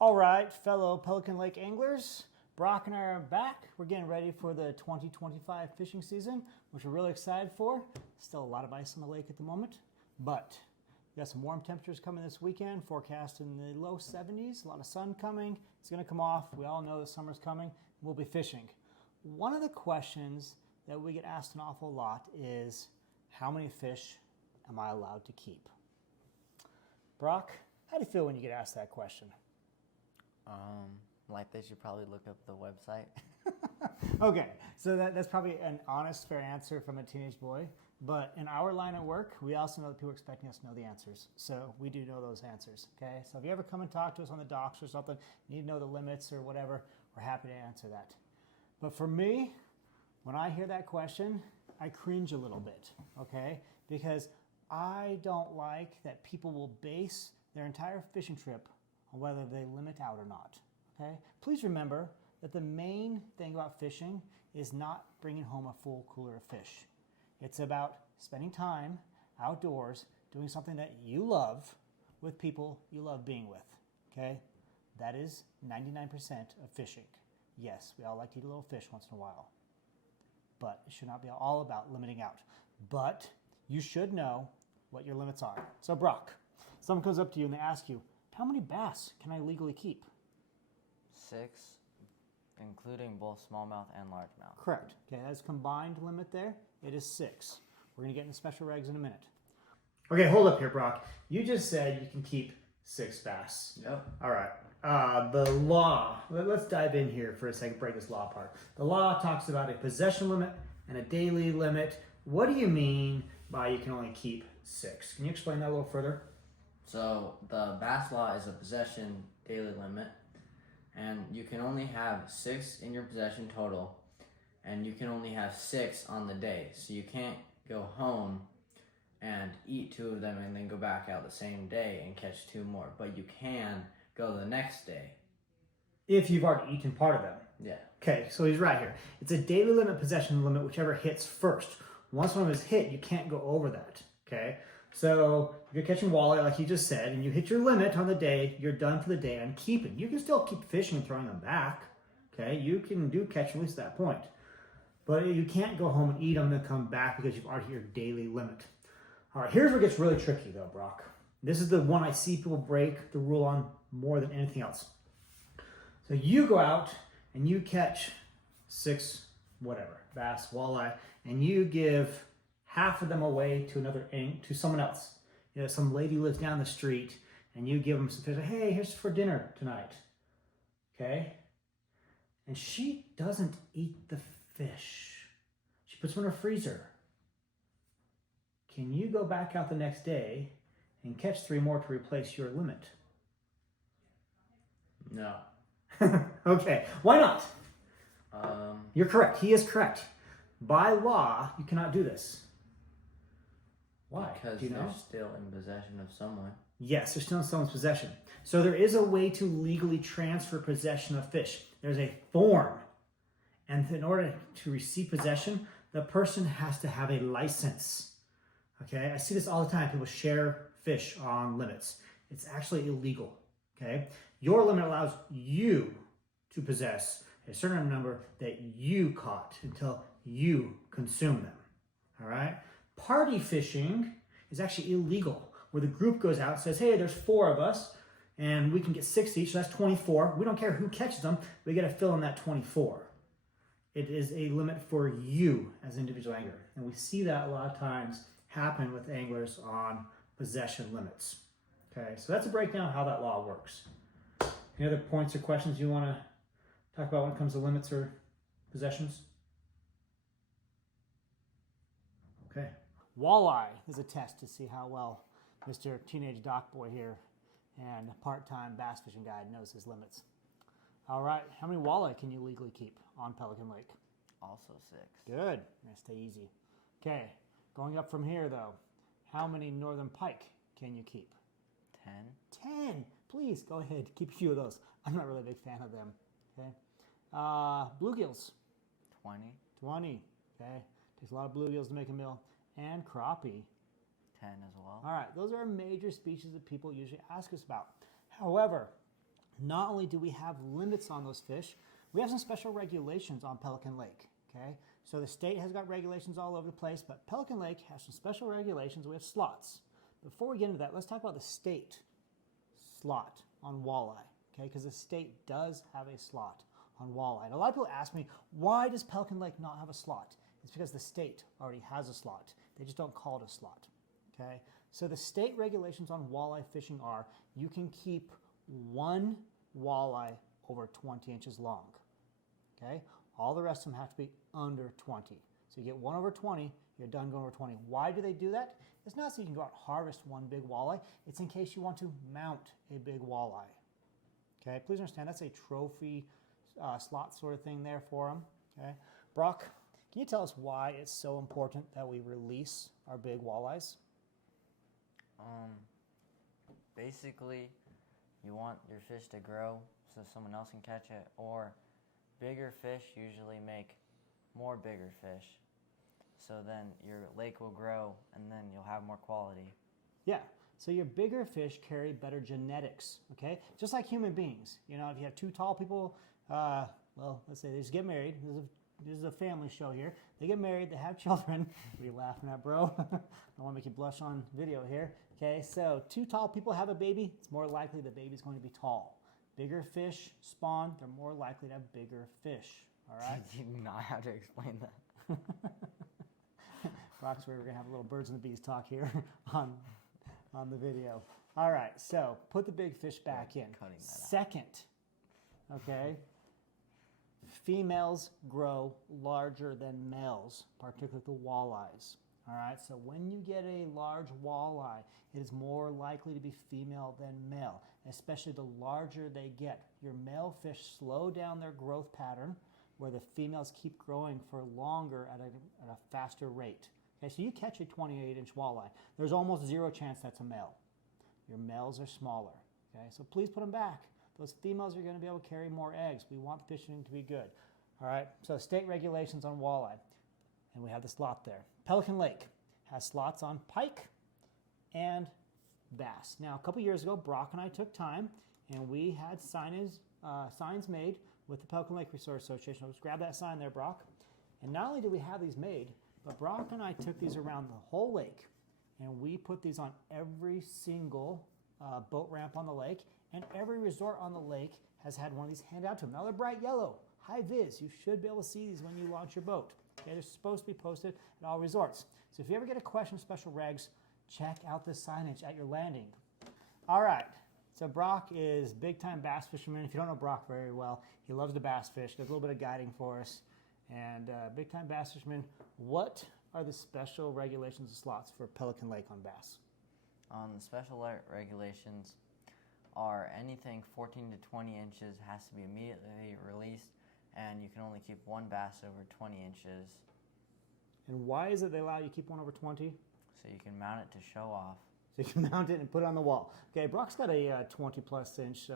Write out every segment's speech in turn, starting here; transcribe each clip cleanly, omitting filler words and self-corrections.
All right, fellow Pelican Lake anglers, Brock and I are back. We're getting ready for the 2025 fishing season, which we're really excited for. Still a lot of ice on the lake at the moment, but we got some warm temperatures coming this weekend, forecast in the low 70s, a lot of sun coming. It's going to come off. We all know the summer's coming. We'll be fishing. One of the questions that we get asked an awful lot is, how many fish am I allowed to keep? Brock, how do you feel when you get asked that question? Like they should probably look up the website. Okay, so that's probably an honest, fair answer from a teenage boy. But in our line of work, we also know that people are expecting us to know the answers. So we do know those answers, okay? So if you ever come and talk to us on the docks or something, you need to know the limits or whatever, we're happy to answer that. But for me, when I hear that question, I cringe a little bit, okay? Because I don't like that people will base their entire fishing trip on whether they limit out or not, okay? Please remember that the main thing about fishing is not bringing home a full cooler of fish. It's about spending time outdoors doing something that you love with people you love being with, okay? That is 99% of fishing. Yes, we all like to eat a little fish once in a while, but it should not be all about limiting out. But you should know what your limits are. So Brock, someone comes up to you and they ask you, how many bass can I legally keep? 6, including both smallmouth and largemouth. Correct. Okay, that's combined limit there. It is 6. We're going to get into special regs in a minute. Okay, hold up here, Brock. You just said you can keep 6 bass. Yep. All right. The law, let's dive in here for a second, break this law apart. The law talks about a possession limit and a daily limit. What do you mean by you can only keep 6? Can you explain that a little further? So the bass law is a possession daily limit, and you can only have 6 in your possession total, and you can only have 6 on the day. So you can't go home and eat 2 of them and then go back out the same day and catch 2 more, but you can go the next day. If you've already eaten part of them. Yeah. Okay, so he's right here. It's a daily limit, possession limit, whichever hits first. Once one is hit, you can't go over that, okay? So if you're catching walleye, like you just said, and you hit your limit on the day, you're done for the day on keeping. You can still keep fishing and throwing them back, okay? You can do catch and release at that point. But you can't go home and eat them and come back because you've already hit your daily limit. All right, here's where it gets really tricky though, Brock. This is the one I see people break the rule on more than anything else. So you go out and you catch 6, whatever, bass, walleye, and you give half of them away to someone else. You know, some lady lives down the street and you give them some fish. Hey, here's for dinner tonight. Okay? And she doesn't eat the fish. She puts them in her freezer. Can you go back out the next day and catch 3 more to replace your limit? No. Okay, why not? You're correct. He is correct. By law, you cannot do this. Why? Because do you know? they're still in possession of someone. Yes, they're still in someone's possession. So there is a way to legally transfer possession of fish. There's a form. And in order to receive possession, the person has to have a license. Okay, I see this all the time. People share fish on limits. It's actually illegal. Okay, your limit allows you to possess a certain number that you caught until you consume them. All right, party fishing is actually illegal, where the group goes out and says, hey, there's 4 of us and we can get 6 each, so that's 24. We don't care who catches them, we got to fill in that 24. It is a limit for you as an individual angler, and we see that a lot of times happen with anglers on possession limits. Okay, so that's a breakdown of how that law works. Any other points or questions you want to talk about when it comes to limits or possessions? Okay. Walleye is a test to see how well Mr. Teenage Dock Boy here and part-time bass fishing guide knows his limits. All right, how many walleye can you legally keep on Pelican Lake? Also 6. Good. Stay easy. Okay, going up from here though, how many northern pike can you keep? 10. 10. Please go ahead, keep a few of those. I'm not really a big fan of them. Okay. Bluegills. 20. 20. Okay. Takes a lot of bluegills to make a meal. And crappie. 10 as well. All right. Those are major species that people usually ask us about. However, Not only do we have limits on those fish, we have some special regulations on Pelican Lake, okay? So the state has got regulations all over the place, but Pelican Lake has some special regulations. We have slots. Before we get into that, let's talk about the state slot on walleye, okay? Because the state does have a slot on walleye. And a lot of people ask me, why does Pelican Lake not have a slot? It's because the state already has a slot. They just don't call it a slot, okay? So the state regulations on walleye fishing are, you can keep one walleye over 20 inches long, okay? All the rest of them have to be under 20. So you get one over 20, you're done going over 20. Why do they do that? It's not so you can go out and harvest one big walleye. It's in case you want to mount a big walleye. Okay, please understand that's a trophy slot sort of thing there for them. Okay, Brock, can you tell us why it's so important that we release our big walleyes? Basically, you want your fish to grow so someone else can catch it, or bigger fish usually make more bigger fish. So then your lake will grow and then you'll have more quality. Yeah, so your bigger fish carry better genetics, okay? Just like human beings. You know, if you have two tall people, well, let's say they just get married. This is a family show here. They get married, they have children. What are you laughing at, bro? I don't want to make you blush on video here. Okay, so two tall people have a baby, it's more likely the baby's going to be tall. Bigger fish spawn, they're more likely to have bigger fish, all right? You do not have to explain that. Brock's where we're going to have a little birds and the bees talk here on the video. All right, so put the big fish back in. Cutting that out. Second, okay, females grow larger than males, particularly the walleyes. All right, so when you get a large walleye, it is more likely to be female than male, especially the larger they get. Your male fish slow down their growth pattern, where the females keep growing for longer at a faster rate. Okay, so you catch a 28-inch walleye, there's almost zero chance that's a male. Your males are smaller. Okay, so please put them back. Those females are going to be able to carry more eggs. We want the fishing to be good. All right, so state regulations on walleye, and we have the slot there. Pelican Lake has slots on pike and bass. Now, a couple years ago, Brock and I took time, and we had signs made with the Pelican Lake Resort Association. Let's grab that sign there, Brock. And not only did we have these made, but Brock and I took these around the whole lake, and we put these on every single boat ramp on the lake, and every resort on the lake has had one of these handed out to them. Now they're bright yellow, high vis. You should be able to see these when you launch your boat. Okay, they're supposed to be posted at all resorts. So if you ever get a question of special regs, check out the signage at your landing. All right, so Brock is big-time bass fisherman. If you don't know Brock very well, he loves to bass fish, does a little bit of guiding for us, and big-time bass fisherman. What are the special regulations and slots for Pelican Lake on bass? The special regulations are anything 14 to 20 inches has to be immediately released, and you can only keep one bass over 20 inches. And why is it they allow you to keep one over 20? So you can mount it to show off. So you can mount it and put it on the wall. Okay, Brock's got a 20-plus inch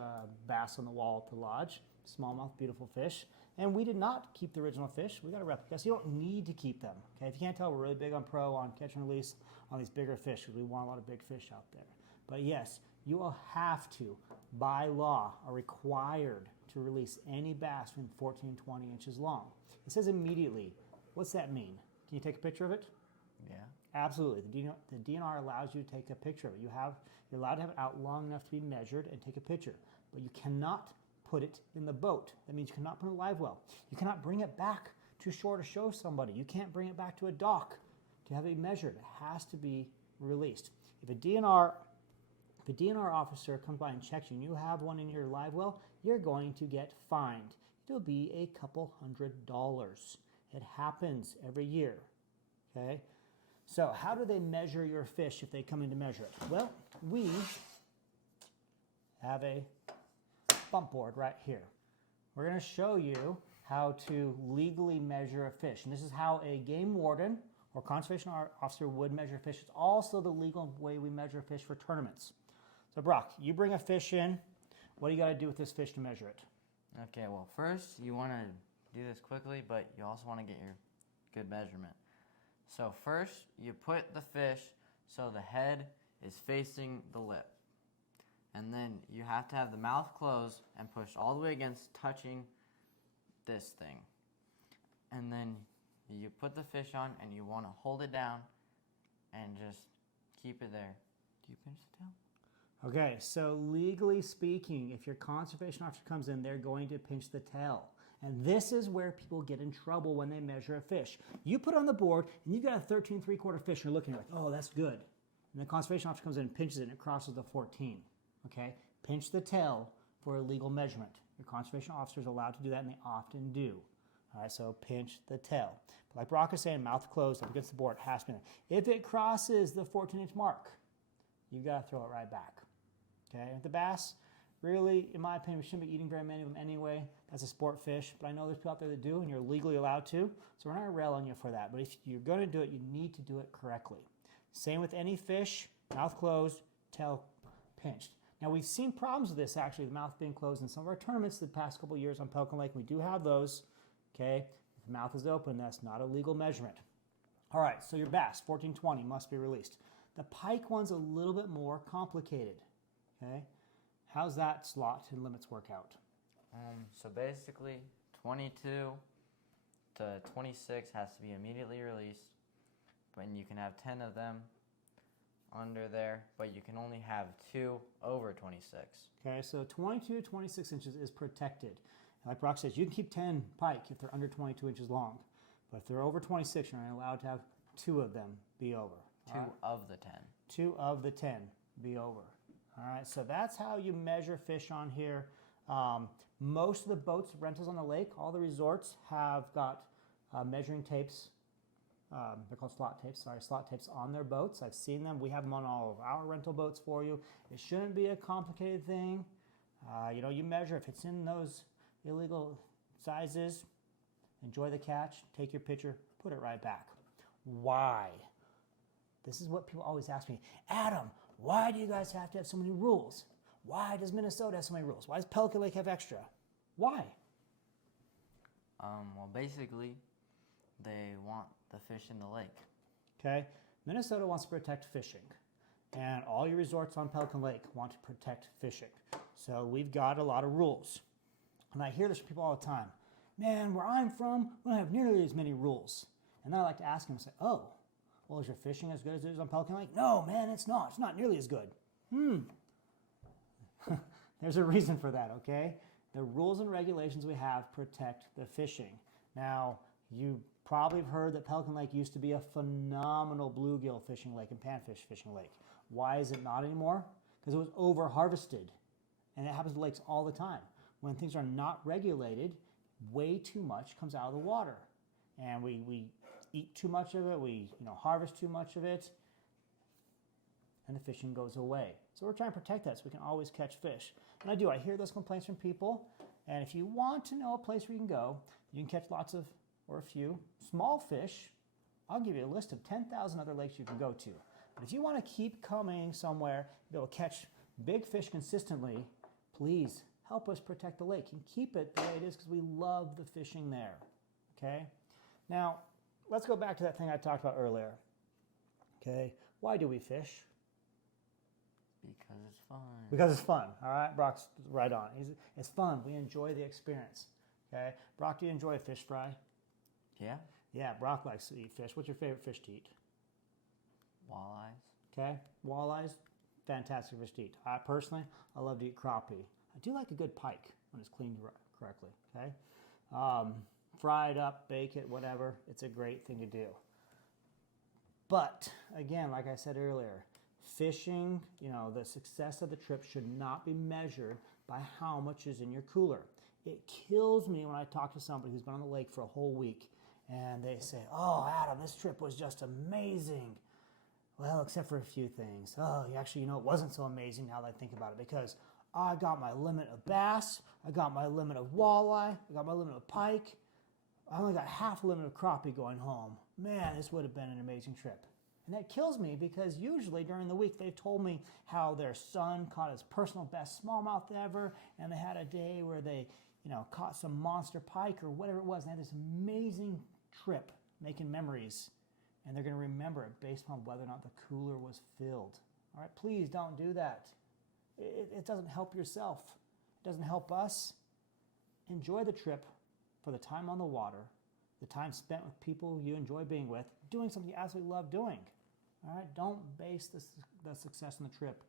bass on the wall to lodge. Smallmouth, beautiful fish. And we did not keep the original fish. We got a replica, so you don't need to keep them. Okay, if you can't tell, we're really big on pro, on catch and release, on these bigger fish, because we want a lot of big fish out there. But yes, you will have to, by law, are required to release any bass between 14 and 20 inches long. It says immediately. What's that mean? Can you take a picture of it? Yeah. Absolutely. The DNR allows you to take a picture of it. You're allowed to have it out long enough to be measured and take a picture, but you cannot put it in the boat. That means you cannot put it in a live well. You cannot bring it back to shore to show somebody. You can't bring it back to a dock to have it measured. It has to be released. If a DNR officer comes by and checks you and you have one in your live well, you're going to get fined. It'll be a couple $100s. It happens every year. Okay? So how do they measure your fish if they come in to measure it? Well, we have a bump board right here. We're going to show you how to legally measure a fish. And this is how a game warden or conservation officer would measure fish. It's also the legal way we measure fish for tournaments. So Brock, you bring a fish in. What do you got to do with this fish to measure it? Okay, well, first you want to do this quickly, but you also want to get your good measurement. So first, you put the fish so the head is facing the lip. And then you have to have the mouth closed and pushed all the way against touching this thing. And then you put the fish on and you want to hold it down and just keep it there. Do you pinch the tail? Okay, so legally speaking, if your conservation officer comes in, they're going to pinch the tail. And this is where people get in trouble when they measure a fish. You put on the board and you've got a 13 3/4 fish and you're looking at it like, oh, that's good. And the conservation officer comes in and pinches it and it crosses the 14. Okay, pinch the tail for a legal measurement. Your conservation officer is allowed to do that, and they often do. All right, so pinch the tail. But like Brock is saying, mouth closed up against the board, it has to be there. If it crosses the 14-inch mark, you got to throw it right back. Okay, the bass, really, in my opinion, we shouldn't be eating very many of them anyway. That's a sport fish, but I know there's people out there that do, and you're legally allowed to, so we're not going to rail on you for that. But if you're going to do it, you need to do it correctly. Same with any fish, mouth closed, tail pinched. Now, we've seen problems with this, actually, the mouth being closed in some of our tournaments the past couple of years on Pelican Lake. We do have those, okay? If the mouth is open, that's not a legal measurement. All right, so your bass, 1420, must be released. The pike one's a little bit more complicated, okay? How's that slot and limits work out? So basically, 22 to 26 has to be immediately released, but you can have 10 of them under there, but you can only have 2 over 26. Okay, so 22 to 26 inches is protected. And like Brock says, you can keep 10 pike if they're under 22 inches long, but if they're over 26, you're only allowed to have 2 of them be over. 2 of the 10. 2 of the 10 be over. All right, so that's how you measure fish on here. Most of the boats, rentals on the lake, all the resorts have got measuring tapes. They're called slot tapes on their boats. I've seen them. We have them on all of our rental boats for you. It shouldn't be a complicated thing. You measure if it's in those illegal sizes, enjoy the catch, take your picture, put it right back. Why? This is what people always ask me. Adam, why do you guys have to have so many rules? Why does Minnesota have so many rules? Why does Pelican Lake have extra? Why? Well, basically, they want the fish in the lake. Okay, Minnesota wants to protect fishing, and all your resorts on Pelican Lake want to protect fishing. So we've got a lot of rules. And I hear this from people all the time. Man, where I'm from, we don't have nearly as many rules. And then I like to ask them, say, oh, well, is your fishing as good as it is on Pelican Lake? No, man, it's not. It's not nearly as good. There's a reason for that, okay? The rules and regulations we have protect the fishing. Now, you probably have heard that Pelican Lake used to be a phenomenal bluegill fishing lake and panfish fishing lake. Why is it not anymore? Because it was over-harvested. And it happens to lakes all the time. When things are not regulated, way too much comes out of the water. And we eat too much of it, we harvest too much of it, and the fishing goes away. So we're trying to protect that so we can always catch fish. And I hear those complaints from people. And if you want to know a place where you can go, you can catch lots of, or a few, small fish. I'll give you a list of 10,000 other lakes you can go to. But if you want to keep coming somewhere, be able to catch big fish consistently, please help us protect the lake and keep it the way it is because we love the fishing there. Okay? Now, let's go back to that thing I talked about earlier. Okay? Why do we fish? Because it's fun. Because it's fun. All right? Brock's right on. It's fun. We enjoy the experience. Okay? Brock, do you enjoy a fish fry? Yeah. Yeah, Brock likes to eat fish. What's your favorite fish to eat? Walleyes. Okay? Walleyes, fantastic fish to eat. I personally love to eat crappie. I do like a good pike when it's cleaned correctly. Okay? Fry it up, bake it, whatever. It's a great thing to do. But, again, like I said earlier, fishing, the success of the trip should not be measured by how much is in your cooler. It kills me when I talk to somebody who's been on the lake for a whole week and they say, oh, Adam, this trip was just amazing. Well, except for a few things. Oh, actually, it wasn't so amazing now that I think about it because I got my limit of bass, I got my limit of walleye, I got my limit of pike. I only got half a limit of crappie going home. Man, this would have been an amazing trip. And that kills me because usually during the week they've told me how their son caught his personal best smallmouth ever, and they had a day where they, caught some monster pike or whatever it was. And they had this amazing trip making memories, and they're going to remember it based on whether or not the cooler was filled. All right, please don't do that. It doesn't help yourself. It doesn't help us. Enjoy the trip for the time on the water, the time spent with people you enjoy being with, doing something you absolutely love doing. All right? Don't base the success on the trip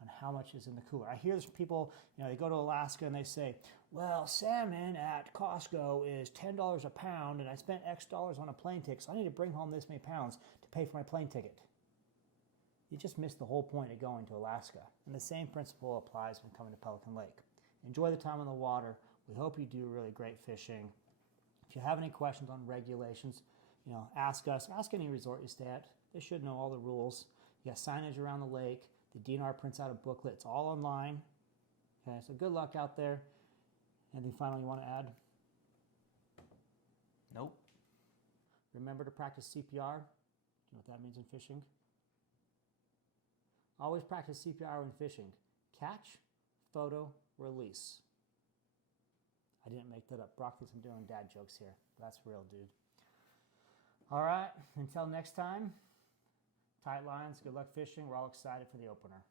on how much is in the cooler. I hear this from people, they go to Alaska and they say, well, salmon at Costco is $10 a pound and I spent X dollars on a plane ticket, so I need to bring home this many pounds to pay for my plane ticket. You just missed the whole point of going to Alaska. And the same principle applies when coming to Pelican Lake. Enjoy the time on the water. We hope you do really great fishing. If you have any questions on regulations, ask us. Ask any resort you stay at. They should know all the rules. You got signage around the lake. The DNR prints out a booklet. It's all online. Okay, so good luck out there. Anything final you want to add? Nope. Remember to practice CPR. Do you know what that means in fishing? Always practice CPR when fishing. Catch, photo, release. I didn't make that up. Brock thinks I'm doing dad jokes here. That's real, dude. All right, until next time, tight lines, good luck fishing. We're all excited for the opener.